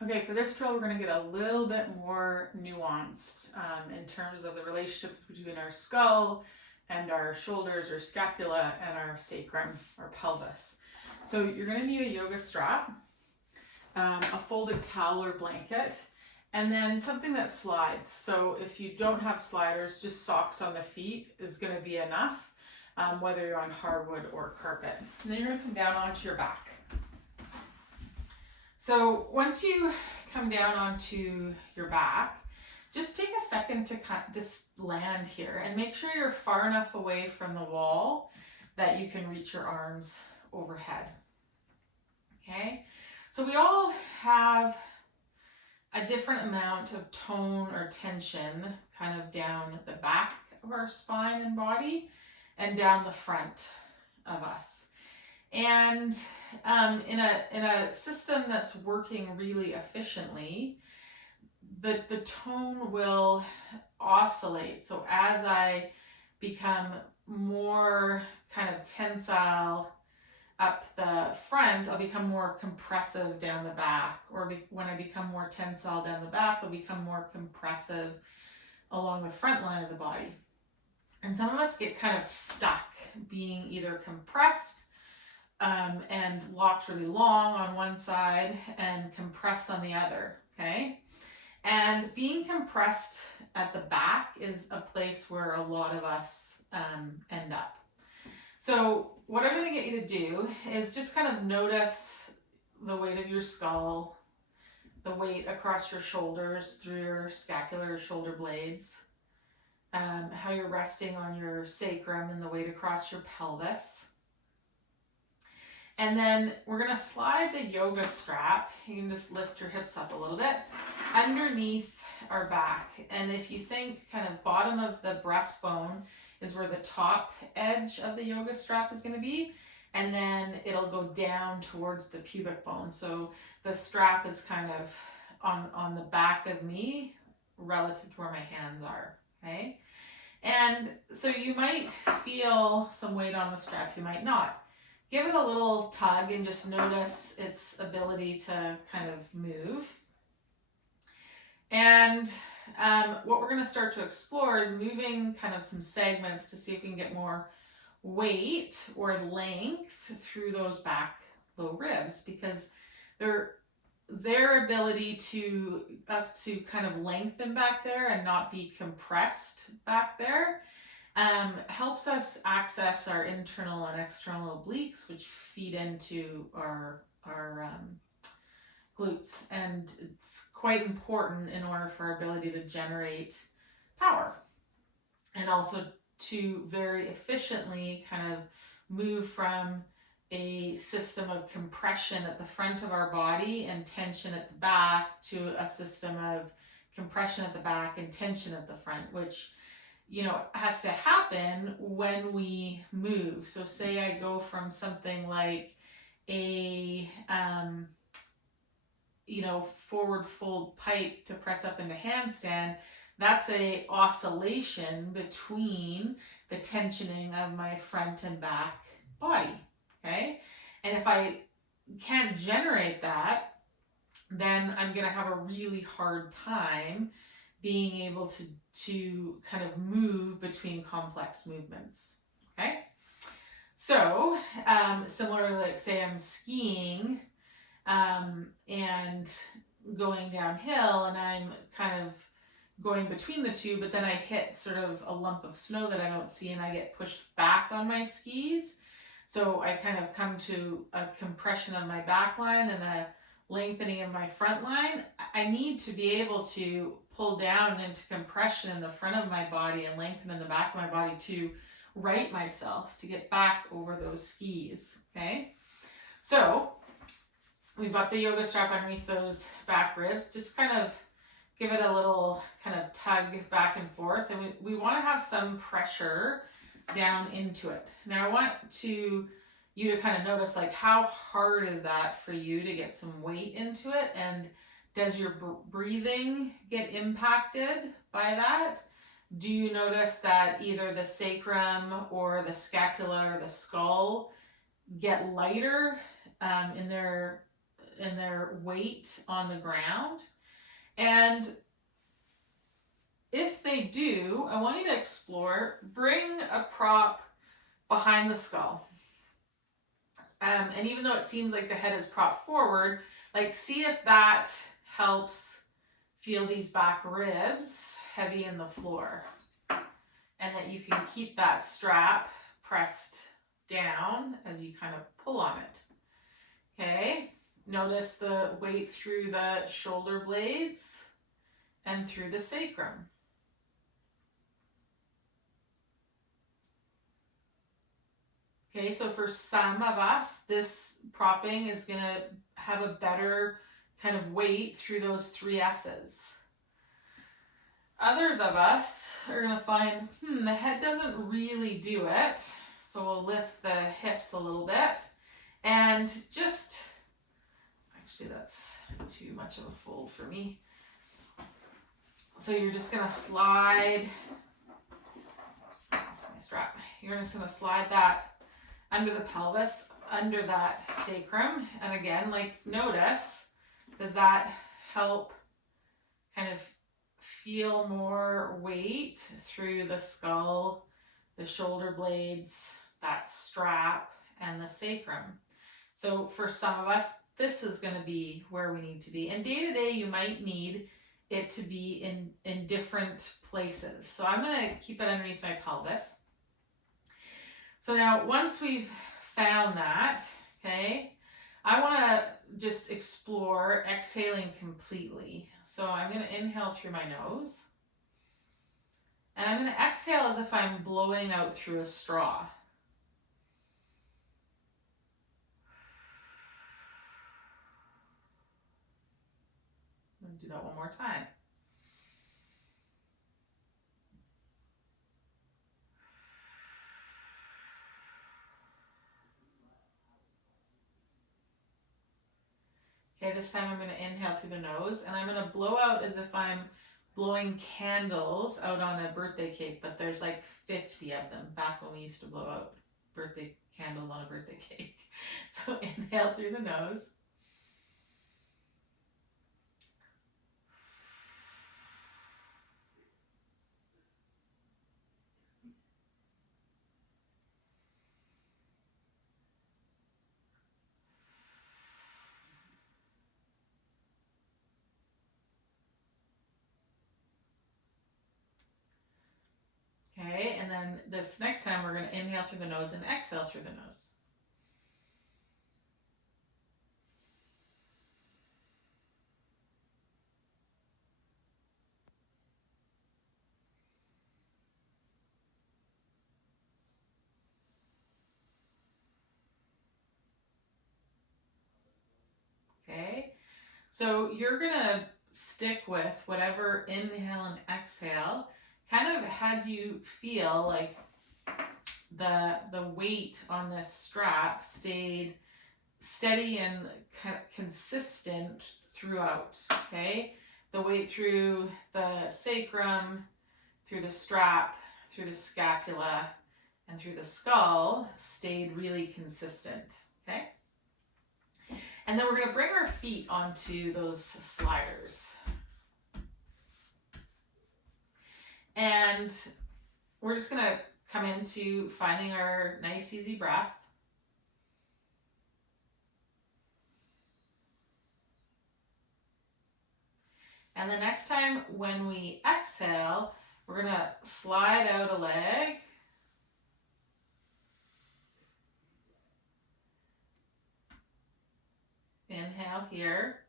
Okay, for this drill, we're going to get a little bit more nuanced in terms of the relationship between our skull and our shoulders or scapula and our sacrum or pelvis. So you're going to need a yoga strap, a folded towel or blanket, and then something that slides. So if you don't have sliders, just socks on the feet is going to be enough, whether you're on hardwood or carpet. And then you're going to come down onto your back. So once you come down onto your back, just take a second to just land here and make sure you're far enough away from the wall that you can reach your arms overhead. Okay, so we all have a different amount of tone or tension kind of down the back of our spine and body and down the front of us. And in a system that's working really efficiently, the tone will oscillate. So as I become more kind of tensile up the front, I'll become more compressive down the back. Or when I become more tensile down the back, I'll become more compressive along the front line of the body. And some of us get kind of stuck being either compressed and locked really long on one side and compressed on the other, okay? And being compressed at the back is a place where a lot of us end up. So what I'm going to get you to do is just kind of notice the weight of your skull, the weight across your shoulders through your scapular shoulder blades, how you're resting on your sacrum and the weight across your pelvis. And then we're going to slide the yoga strap. You can just lift your hips up a little bit underneath our back. And if you think kind of bottom of the breastbone is where the top edge of the yoga strap is going to be. And then it'll go down towards the pubic bone. So the strap is kind of on the back of me relative to where my hands are. Okay. And so you might feel some weight on the strap. You might not. Give it a little tug and just notice its ability to kind of move. And what we're going to start to explore is moving kind of some segments to see if we can get more weight or length through those back low ribs, because their ability to us to kind of lengthen back there and not be compressed back there helps us access our internal and external obliques, which feed into our glutes, and it's quite important in order for our ability to generate power and also to very efficiently kind of move from a system of compression at the front of our body and tension at the back to a system of compression at the back and tension at the front, which has to happen when we move. So say I go from something like a forward fold pike to press up into handstand. That's a oscillation between the tensioning of my front and back body, okay? And if I can't generate that, then I'm going to have a really hard time being able to kind of move between complex movements, okay? So similar, like say I'm skiing and going downhill and I'm kind of going between the two, but then I hit sort of a lump of snow that I don't see and I get pushed back on my skis. So I kind of come to a compression of my back line and a lengthening of my front line. I need to be able to pull down into compression in the front of my body and lengthen in the back of my body to right myself, to get back over those skis, okay? So we've got the yoga strap underneath those back ribs. Just kind of give it a little kind of tug back and forth, and we want to have some pressure down into it. Now I want you to kind of notice, like, how hard is that for you to get some weight into it, and does your breathing get impacted by that? Do you notice that either the sacrum or the scapula or the skull get lighter in their their weight on the ground. And if they do, I want you to explore, bring a prop behind the skull. And even though it seems like the head is propped forward, like see if that helps feel these back ribs heavy in the floor. And that you can keep that strap pressed down as you kind of pull on it. Okay, notice the weight through the shoulder blades and through the sacrum. Okay, so for some of us, this propping is going to have a better kind of weight through those 3 S's. Others of us are going to find, the head doesn't really do it. So we'll lift the hips a little bit and just, actually that's too much of a fold for me. So you're just going to slide, that's my strap. You're just going to slide that under the pelvis, under that sacrum. And again, like notice, does that help kind of feel more weight through the skull, the shoulder blades, that strap, and the sacrum? So for some of us, this is going to be where we need to be. And day to day, you might need it to be in different places. So I'm going to keep it underneath my pelvis. So now once we've found that, okay, I want to just explore exhaling completely. So I'm going to inhale through my nose. And I'm going to exhale as if I'm blowing out through a straw. I'm going to do that one more time. Okay, this time I'm going to inhale through the nose, and I'm going to blow out as if I'm blowing candles out on a birthday cake, but there's like 50 of them, back when we used to blow out birthday candles on a birthday cake. So inhale through the nose. Okay, and then this next time we're going to inhale through the nose and exhale through the nose. Okay, so you're going to stick with whatever inhale and exhale kind of had you feel like the weight on this strap stayed steady and consistent throughout. Okay, the weight through the sacrum, through the strap, through the scapula, and through the skull stayed really consistent. Okay, and then we're going to bring our feet onto those sliders. And we're just going to come into finding our nice, easy breath. And the next time when we exhale, we're going to slide out a leg. Inhale here.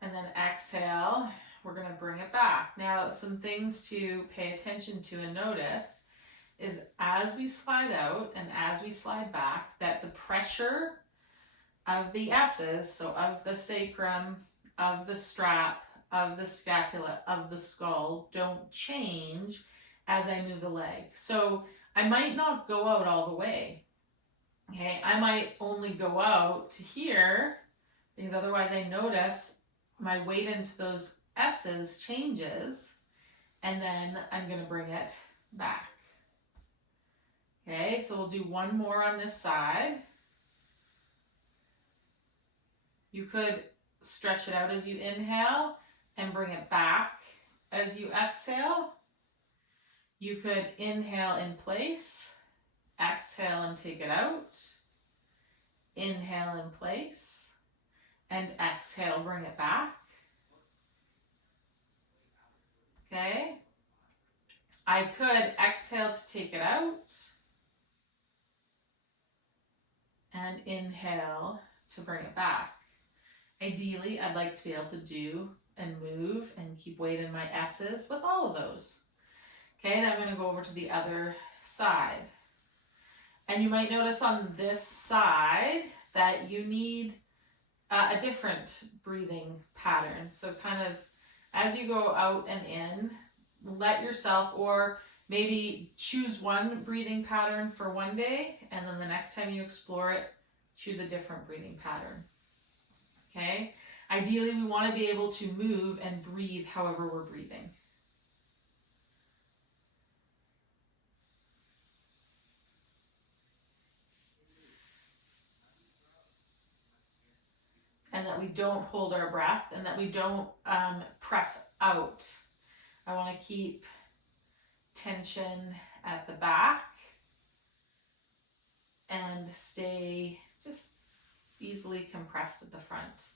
And then exhale. We're going to bring it back. Now, some things to pay attention to and notice is as we slide out and as we slide back, that the pressure of the S's, so of the sacrum, of the strap, of the scapula, of the skull, don't change as I move the leg. So I might not go out all the way. Okay, I might only go out to here because otherwise I notice my weight into those S's changes, and then I'm going to bring it back. Okay, so we'll do one more on this side. You could stretch it out as you inhale and bring it back as you exhale. You could inhale in place, exhale and take it out. Inhale in place and exhale, bring it back. Okay. I could exhale to take it out and inhale to bring it back. Ideally, I'd like to be able to do and move and keep weight in my S's with all of those. Okay, then I'm going to go over to the other side. And you might notice on this side that you need a different breathing pattern. So kind of as you go out and in, let yourself, or maybe choose one breathing pattern for one day, and then the next time you explore it, choose a different breathing pattern. Okay? Ideally, we want to be able to move and breathe however we're breathing. And that we don't hold our breath, and that we don't press out. I want to keep tension at the back and stay just easily compressed at the front.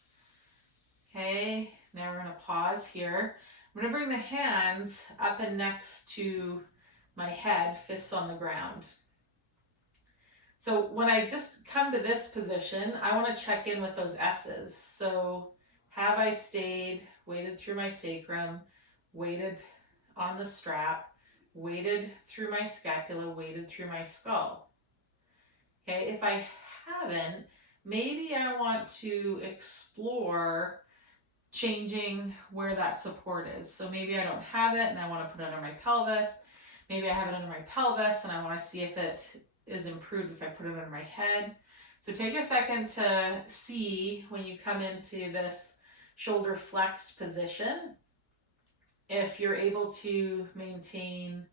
Okay, now we're going to pause here. I'm going to bring the hands up and next to my head, fists on the ground. So when I just come to this position, I want to check in with those S's. So have I stayed, weighted through my sacrum, weighted on the strap, weighted through my scapula, weighted through my skull? Okay, if I haven't, maybe I want to explore changing where that support is. So maybe I don't have it and I want to put it under my pelvis. Maybe I have it under my pelvis and I want to see if it is improved if I put it under my head. So take a second to see when you come into this shoulder flexed position, if you're able to maintain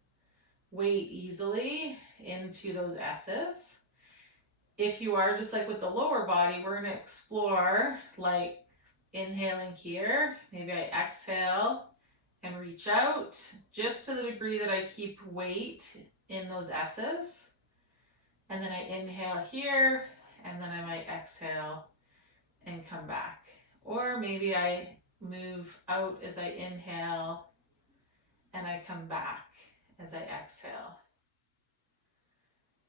weight easily into those S's. If you are, just like with the lower body, we're going to explore like inhaling here. Maybe I exhale and reach out just to the degree that I keep weight in those S's. And then I inhale here, and then I might exhale and come back. Or maybe I move out as I inhale and I come back as I exhale.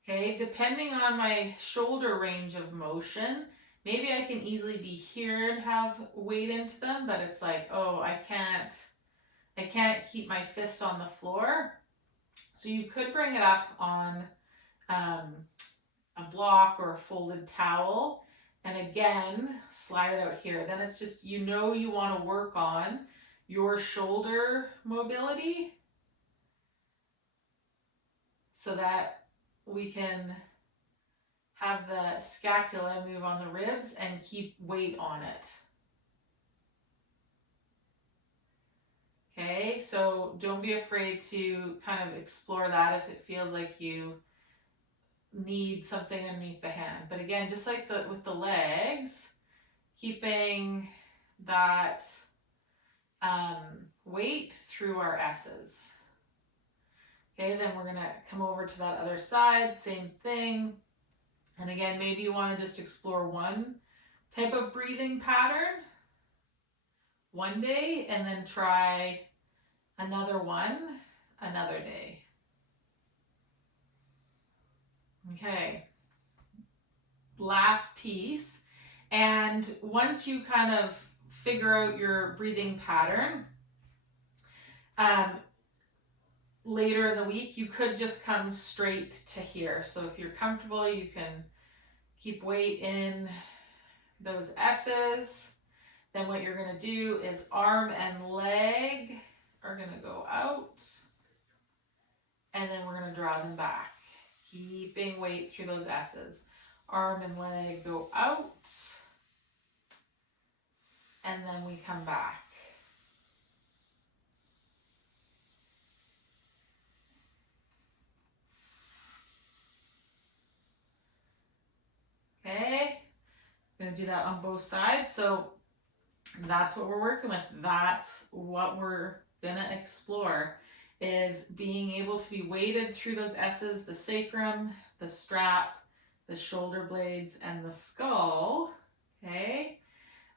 Okay, depending on my shoulder range of motion, maybe I can easily be here and have weight into them, but it's like, oh, I can't keep my fist on the floor. So you could bring it up on a block or a folded towel, and again, slide it out here. Then it's just, you want to work on your shoulder mobility so that we can have the scapula move on the ribs and keep weight on it. Okay, so don't be afraid to kind of explore that if it feels like you need something underneath the hand. But again, just like with the legs, keeping that weight through our S's. Okay, then we're going to come over to that other side, same thing. And again, maybe you want to just explore one type of breathing pattern one day and then try another one another day. Okay, last piece. And once you kind of figure out your breathing pattern, later in the week, you could just come straight to here. So if you're comfortable, you can keep weight in those S's. Then what you're going to do is arm and leg are going to go out. And then we're going to draw them back, keeping weight through those S's. Arm and leg go out. And then we come back. Okay, I'm going to to do that on both sides. So that's what we're working with. That's what we're going to explore, is being able to be weighted through those S's, the sacrum, the strap, the shoulder blades, and the skull. Okay.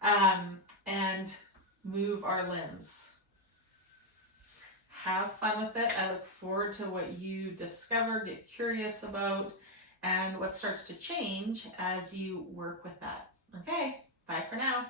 And move our limbs. Have fun with it. I look forward to what you discover, get curious about, and what starts to change as you work with that. Okay, bye for now.